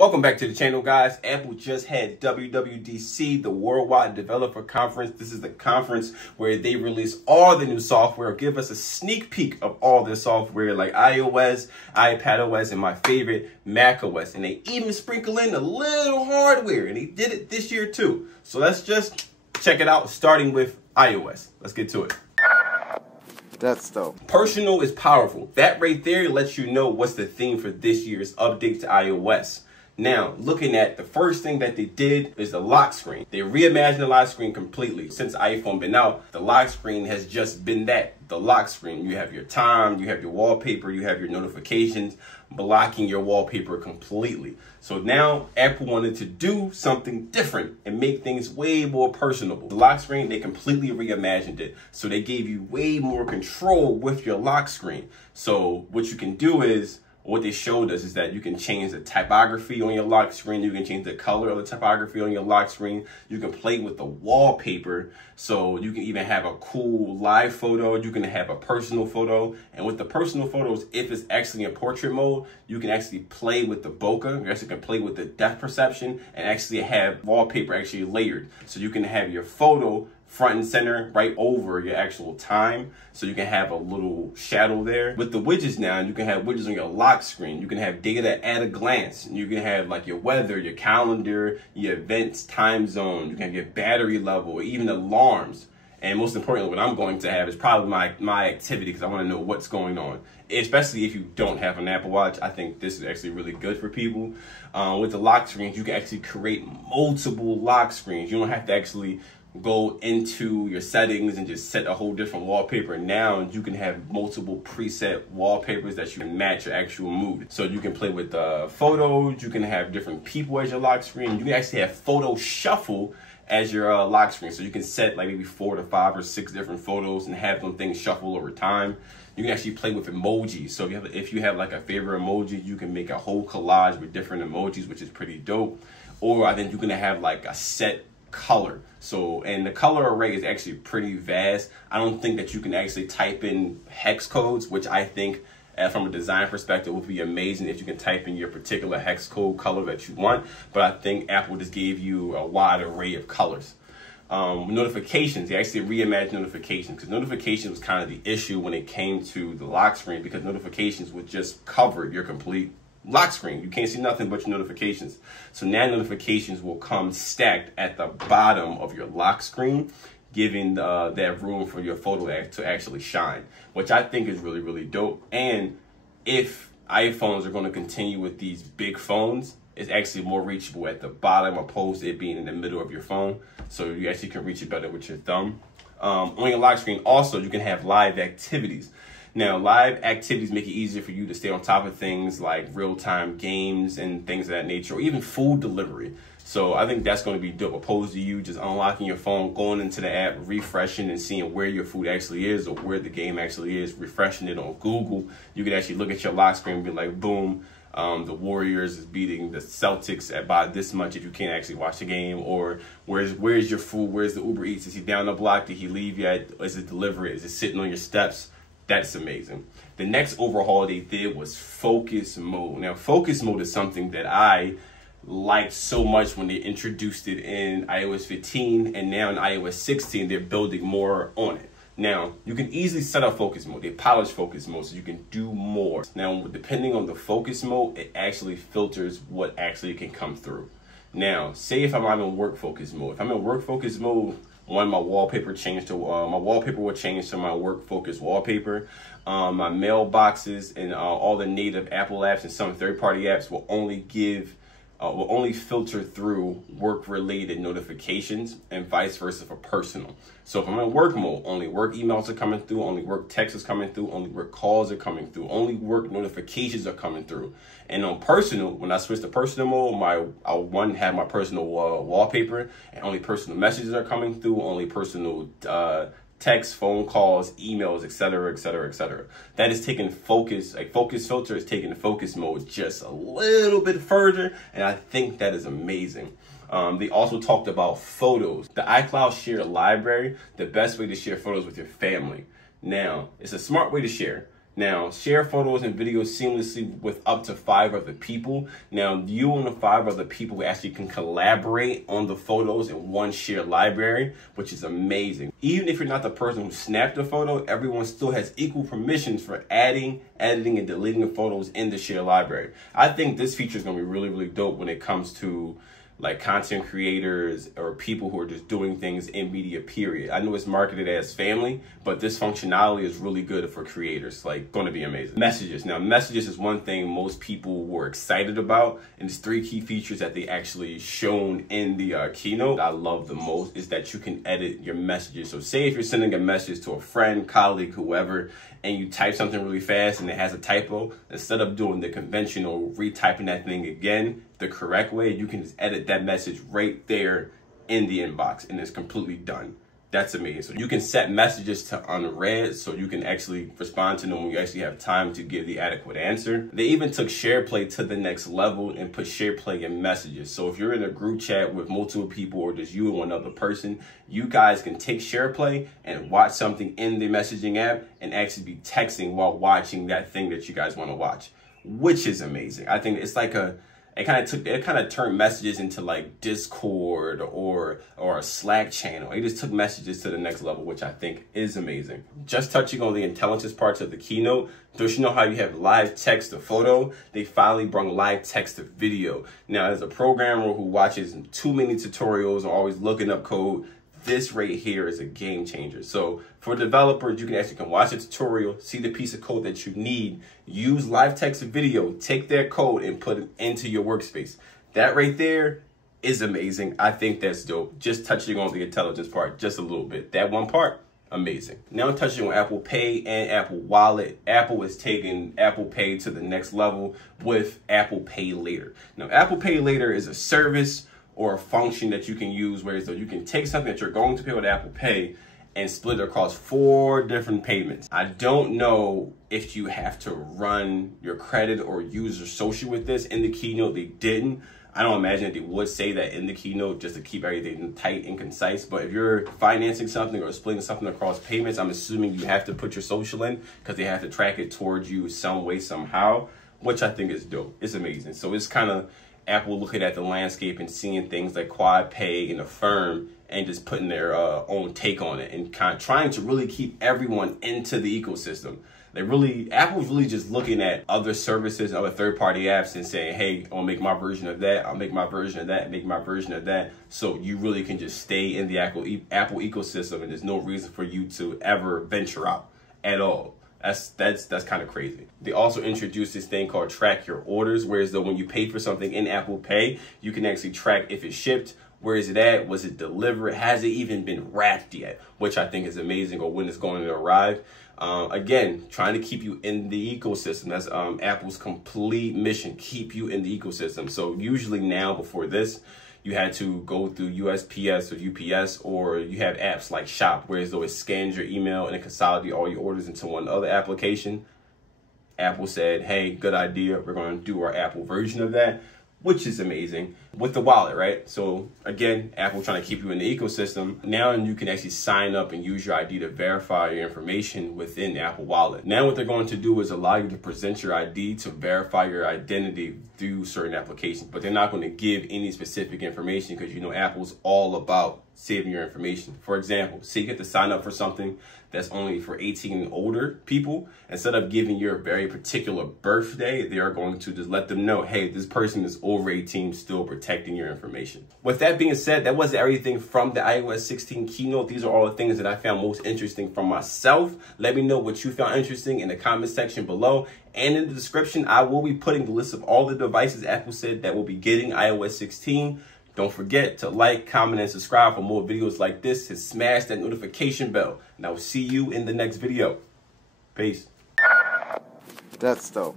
Welcome back to the channel, guys. Apple just had WWDC, the Worldwide Developer Conference. This is the conference where they release all the new software, give us a sneak peek of all their software like iOS, iPadOS, and my favorite, macOS. And they even sprinkle in a little hardware, and they did it this year too. So let's just check it out, starting with iOS. Let's get to it. That's dope. Personal is powerful. That right there lets you know what's the theme for this year's update to iOS. Now, looking at the first thing that they did is the lock screen. They reimagined the lock screen completely. Since iPhone been out, the lock screen has just been that, the lock screen. You have your time, you have your wallpaper, you have your notifications, blocking your wallpaper completely. So now Apple wanted to do something different and make things way more personable. The lock screen, they completely reimagined it. So they gave you way more control with your lock screen. So what you can do is, what they showed us is that you can change the typography on your lock screen. You can change the color of the typography on your lock screen. You can play with the wallpaper. So you can even have a cool live photo. You can have a personal photo. And with the personal photos, if it's actually in portrait mode, you can actually play with the bokeh. You actually can play with the depth perception and actually have wallpaper actually layered. So you can have your photo front and center right over your actual time, so you can have a little shadow there. With the widgets now, you can have widgets on your lock screen. You can have data at a glance. You can have like your weather, your calendar, your events, time zone. You can have your battery level, even alarms. And most importantly, what I'm going to have is probably my activity, because I want to know what's going on. Especially if you don't have an Apple Watch, I think this is actually really good for people. With the lock screens, you can actually create multiple lock screens. You don't have to actually go into your settings and just set a whole different wallpaper. Now you can have multiple preset wallpapers that you can match your actual mood. So you can play with photos, you can have different people as your lock screen. You can actually have photo shuffle as your lock screen. So you can set like maybe 4 to 5 or 6 different photos and have them things shuffle over time. You can actually play with emojis. So if you have like a favorite emoji, you can make a whole collage with different emojis, which is pretty dope. Or I think you're gonna have like a set color. So, and the color array is actually pretty vast. I don't think that you can actually type in hex codes, which I think from a design perspective would be amazing if you can type in your particular hex code color that you want. But I think Apple just gave you a wide array of colors. Notifications, they actually reimagined notifications, because notifications was kind of the issue when it came to the lock screen, because notifications would just cover your complete lock screen. You can't see nothing but your notifications. So now notifications will come stacked at the bottom of your lock screen, giving that room for your photo to actually shine, which I think is really, really dope. And if iPhones are going to continue with these big phones, it's actually more reachable at the bottom opposed to it being in the middle of your phone. So you actually can reach it better with your thumb. On your lock screen also, you can have live activities. Now, live activities make it easier for you to stay on top of things like real-time games and things of that nature, or even food delivery. So I think that's going to be dope, opposed to you just unlocking your phone, going into the app, refreshing and seeing where your food actually is or where the game actually is, refreshing it on Google. You can actually look at your lock screen and be like, boom, the Warriors is beating the Celtics by this much if you can't actually watch the game. Or where's your food? Where's the Uber Eats? Is he down the block? Did he leave yet? Is it delivered? Is it sitting on your steps? That's amazing. The next overhaul they did was focus mode. Now, focus mode is something that I liked so much when they introduced it in iOS 15, and now in iOS 16, they're building more on it. Now, you can easily set up focus mode. They polish focus mode so you can do more. Now, depending on the focus mode, it actually filters what actually can come through. Now, say if I'm in work focus mode. If I'm in work focus mode, my wallpaper changed to my wallpaper will change to my work focus wallpaper. My mailboxes and all the native Apple apps and some third-party apps will only filter through work-related notifications, and vice versa for personal. So if I'm in work mode, only work emails are coming through, only work texts are coming through, only work calls are coming through, only work notifications are coming through. And on personal, when I switch to personal mode, I have my personal wallpaper, and only personal messages are coming through, only personal text, phone calls, emails, etc., etc., etc. That is taking focus, like focus filter is taking focus mode just a little bit further, and I think that is amazing. They also talked about photos. The iCloud Share library, the best way to share photos with your family. Now, it's a smart way to share. Now, share photos and videos seamlessly with up to 5 other people. Now, you and the 5 other people actually can collaborate on the photos in one shared library, which is amazing. Even if you're not the person who snapped the photo, everyone still has equal permissions for adding, editing, and deleting the photos in the shared library. I think this feature is going to be really, really dope when it comes to like content creators or people who are just doing things in media, period. I know it's marketed as family, but this functionality is really good for creators. Like, going to be amazing. Messages. Now, messages is one thing most people were excited about, and there's 3 key features that they actually shown in the keynote I love the most is that you can edit your messages. So say if you're sending a message to a friend, colleague, whoever, and you type something really fast and it has a typo, instead of doing the conventional retyping that thing again the correct way, you can just edit that message right there in the inbox and it's completely done. That's amazing. So you can set messages to unread so you can actually respond to them when you actually have time to give the adequate answer. They even took SharePlay to the next level and put SharePlay in messages. So if you're in a group chat with multiple people or just you and one other person, you guys can take SharePlay and watch something in the messaging app and actually be texting while watching that thing that you guys want to watch, which is amazing. I think it's like it kind of turned messages into like Discord or a Slack channel. It just took messages to the next level, which I think is amazing. Just touching on the intelligence parts of the keynote, don't you know how you have live text to photo? They finally brought live text to video. Now, as a programmer who watches too many tutorials or always looking up code, this right here is a game changer. So for developers, you can watch a tutorial, see the piece of code that you need, use live text video, take their code and put it into your workspace. That right there is amazing. I think that's dope. Just touching on the intelligence part just a little bit. That one part, amazing. Now touching on Apple Pay and Apple Wallet. Apple is taking Apple Pay to the next level with Apple Pay Later. Now, Apple Pay Later is a service or a function that you can use where so you can take something that you're going to pay with Apple Pay and split it across 4 different payments. I don't know if you have to run your credit or use your social with this. In the keynote, they didn't. I don't imagine that they would say that in the keynote just to keep everything tight and concise. But if you're financing something or splitting something across payments, I'm assuming you have to put your social in because they have to track it towards you some way, somehow, which I think is dope. It's amazing. So it's kind of Apple looking at the landscape and seeing things like Quad Pay and Affirm and just putting their own take on it and kind of trying to really keep everyone into the ecosystem. Apple's really just looking at other services, other third-party apps and saying, hey, I'll make my version of that, I'll make my version of that, make my version of that. So you really can just stay in the Apple ecosystem and there's no reason for you to ever venture out at all. That's kind of crazy. They also introduced this thing called track your orders, whereas though when you pay for something in Apple Pay, you can actually track if it shipped, where is it at, was it delivered, has it even been wrapped yet, which I think is amazing, or when it's going to arrive. Again, trying to keep you in the ecosystem. That's Apple's complete mission, keep you in the ecosystem. So usually now before this, you had to go through USPS or UPS, or you have apps like Shop, whereas though it scans your email and it consolidates all your orders into one other application. Apple said, hey, good idea. We're going to do our Apple version of that, which is amazing with the wallet, right? So again, Apple trying to keep you in the ecosystem. Now you can actually sign up and use your ID to verify your information within the Apple Wallet. Now what they're going to do is allow you to present your ID to verify your identity through certain applications, but they're not going to give any specific information because, you know, Apple's all about saving your information. For example, say you get to sign up for something that's only for 18 and older people. Instead of giving your very particular birthday, they are going to just let them know, hey, this person is over 18, still protecting your information. With that being said, that was everything from the iOS 16 keynote. These are all the things that I found most interesting from myself. Let me know what you found interesting in the comment section below. And in the description, I will be putting the list of all the devices Apple said that will be getting iOS 16. Don't forget to like, comment, and subscribe for more videos like this, and smash that notification bell. And I will see you in the next video. Peace. That's dope.